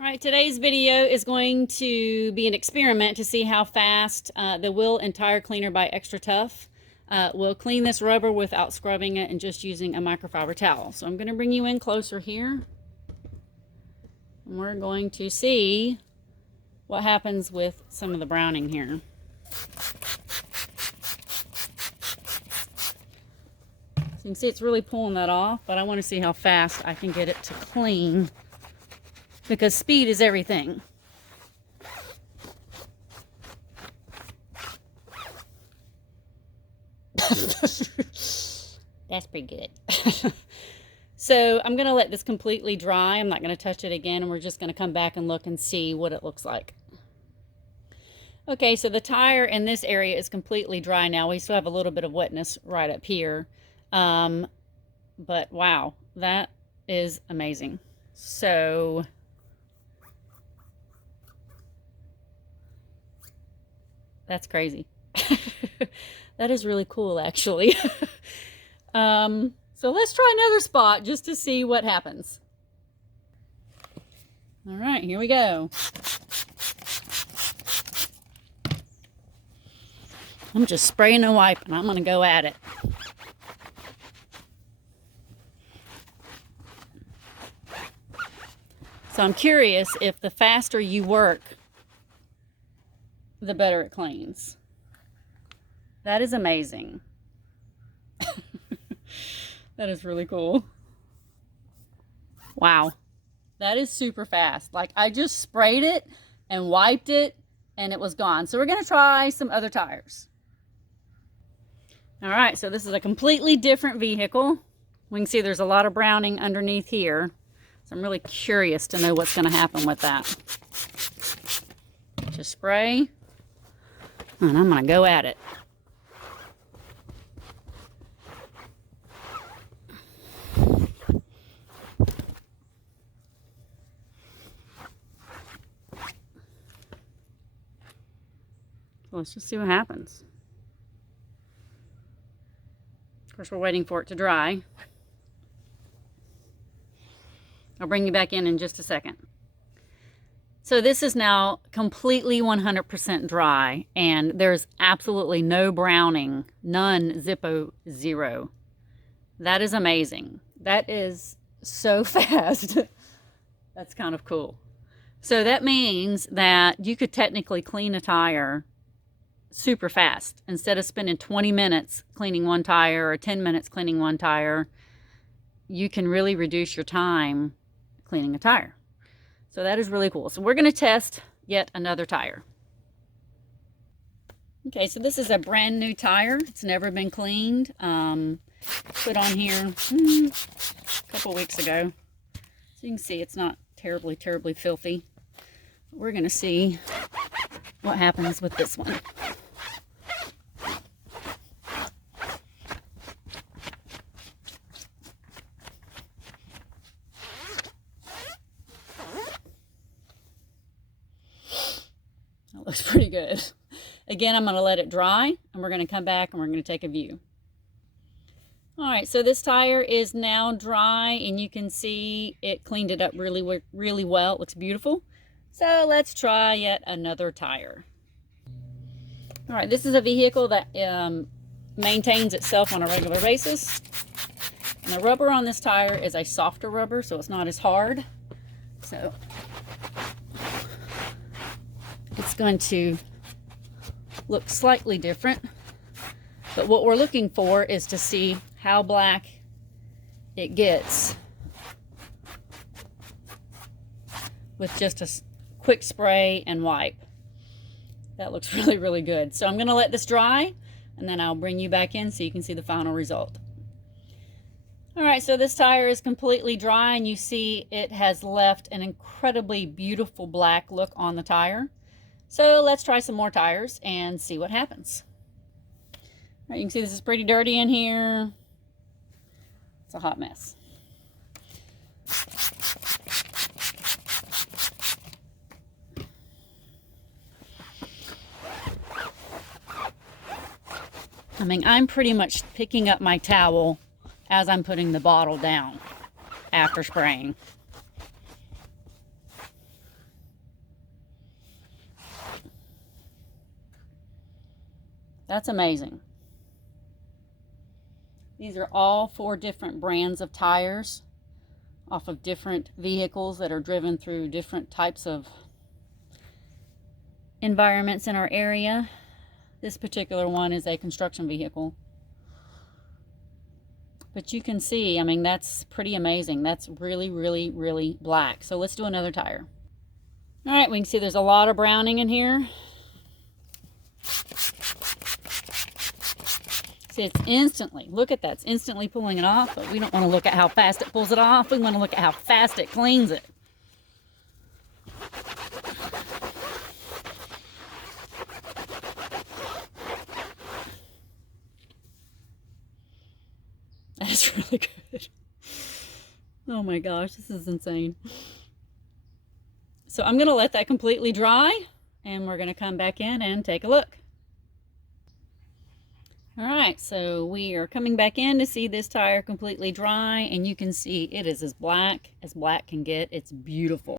All right, today's video is going to be an experiment to see how fast the Wheel and Tire Cleaner by Extra Tough will clean this rubber without scrubbing it and just using a microfiber towel. So I'm going to bring you in closer here. And we're going to see what happens with some of the browning here. So you can see it's really pulling that off, but I want to see how fast I can get it to clean, because speed is everything. That's pretty good. So I'm going to let this completely dry. I'm not going to touch it again, and we're just going to come back and look and see what it looks like. Okay, so the tire in this area is completely dry now. We still have a little bit of wetness right up here. But wow, that is amazing. So that's crazy. That is really cool, actually. So let's try another spot just to see what happens. All right, here we go. I'm just spraying and wiping. I'm going to go at it. So I'm curious if the faster you work, the better it cleans. That is amazing. That is really cool. Wow. That is super fast. Like, I just sprayed it and wiped it and it was gone. So we're going to try some other tires. All right, so this is a completely different vehicle. We can see there's a lot of browning underneath here. So I'm really curious to know what's going to happen with that. Just spray. And I'm going to go at it. Let's just see what happens. Of course, we're waiting for it to dry. I'll bring you back in just a second. So this is now completely 100% dry, and there's absolutely no browning, none, zippo, zero. That is amazing. That is so fast. That's kind of cool. So that means that you could technically clean a tire super fast. Instead of spending 20 minutes cleaning one tire or 10 minutes cleaning one tire, you can really reduce your time cleaning a tire. So that is really cool. So we're going to test yet another tire. Okay, so this is a brand new tire. It's never been cleaned. Put on here a couple weeks ago. So you can see it's not terribly filthy. We're going to see what happens with this one. That looks pretty good. Again, I'm going to let it dry, and we're going to come back and we're going to take a view. All right, so this tire is now dry, and you can see it cleaned it up really well. It looks beautiful. So let's try yet another tire. All right, this is a vehicle that maintains itself on a regular basis. And the rubber on this tire is a softer rubber, so it's not as hard. So it's going to look slightly different. But what we're looking for is to see how black it gets with just a quick spray and wipe. That looks really good. So I'm going to let this dry, and then I'll bring you back in so you can see the final result. All right, so this tire is completely dry, and you see it has left an incredibly beautiful black look on the tire. So let's try some more tires and see what happens. All right, you can see this is pretty dirty in here. It's a hot mess. I mean, I'm pretty much picking up my towel as I'm putting the bottle down after spraying. That's amazing. These are all 4 different brands of tires off of different vehicles that are driven through different types of environments in our area. This particular one is a construction vehicle. But you can see, I mean, that's pretty amazing. That's really, really, really black. So let's do another tire. All right, we can see there's a lot of browning in here. See, it's instantly, look at that, it's instantly pulling it off, but we don't want to look at how fast it pulls it off. We want to look at how fast it cleans it. That's really good. Oh my gosh, this is insane. So I'm going to let that completely dry, and we're going to come back in and take a look. All right, so we are coming back in to see this tire completely dry, and you can see it is as black can get. It's beautiful.